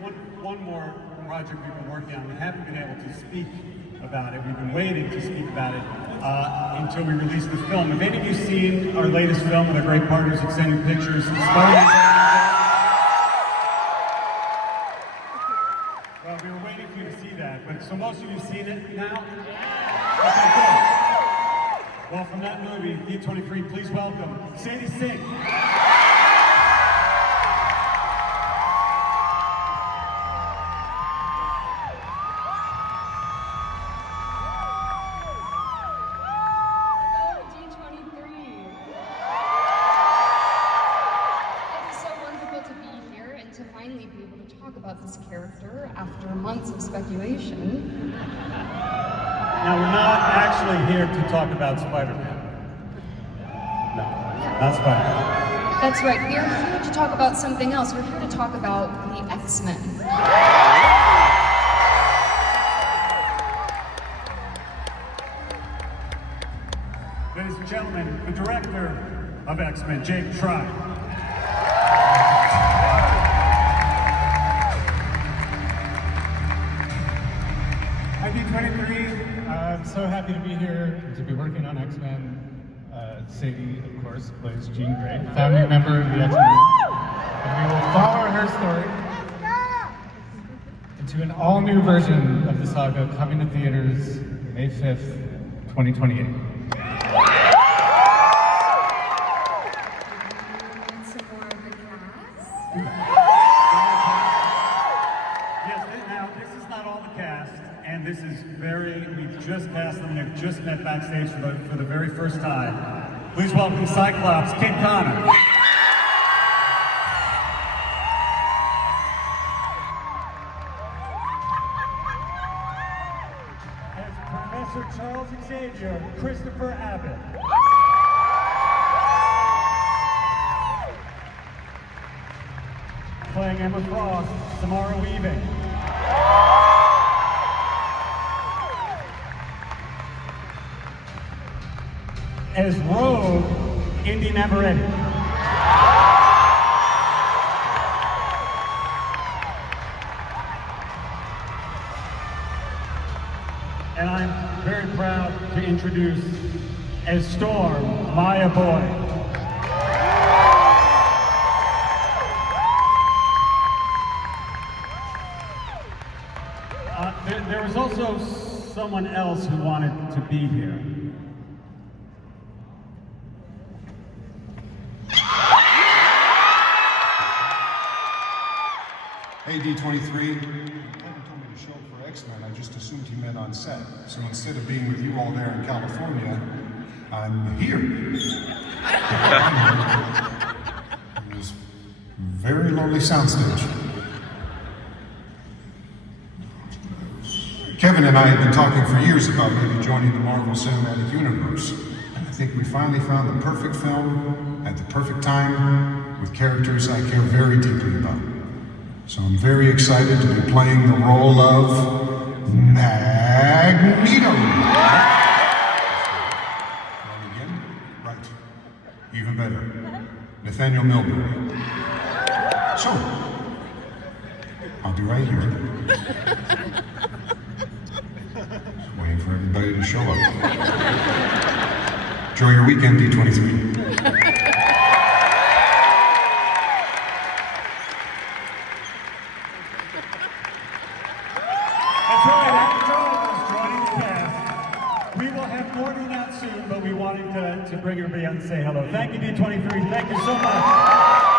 one more project we've been working on. We haven't been able to speak about it. We've been waiting to speak about it until we release the film. Have any of you seen our latest film with our great partners at Sending Pictures? Well, we were waiting for you to see that, but so most of you have seen it now? Okay, good. Well, from that movie, D23, please welcome Sadie Sink. About this character after months of speculation. Now, we're not actually here to talk about Spider-Man. No, not Spider-Man. That's right, we're here to talk about something else. We're here to talk about the X-Men. Ladies and gentlemen, the director of X-Men, Jake Tribe. Hi, D23. I'm so happy to be here and to be working on X-Men. Sadie, of course, plays Jean Grey, founding member of the X-Men. And we will follow her story into an all-new version of the saga coming to theaters May 5th, 2028. Some more of the cast. Yes, now, this is not all the cast. And this is we've just cast them, they've just met backstage for the very first time. Please welcome Cyclops, Kid Connor. As Professor Charles Xavier, Christopher Abbott. Playing Emma Frost, Samara Weaving. As Rogue, Inde Navarrette. And I'm very proud to introduce as Storm, Maya Boyd. There was also someone else who wanted to be here. Hey, D23. Kevin told me to show up for X-Men. I just assumed he meant on set. So instead of being with you all there in California, I'm here. In this very lonely soundstage. Kevin and I have been talking for years about maybe joining the Marvel Cinematic Universe. And I think we finally found the perfect film at the perfect time with characters I care very deeply about. So I'm very excited to be playing the role of Magneto. Wrong again? Right. Even better. Nathaniel Milbury. So, I'll be right here. Just waiting for everybody to show up. Enjoy your weekend, D23. That's right, after all of us joining the cast, we will have more than that soon, but we wanted to bring everybody out and say hello. Thank you, D23. Thank you so much.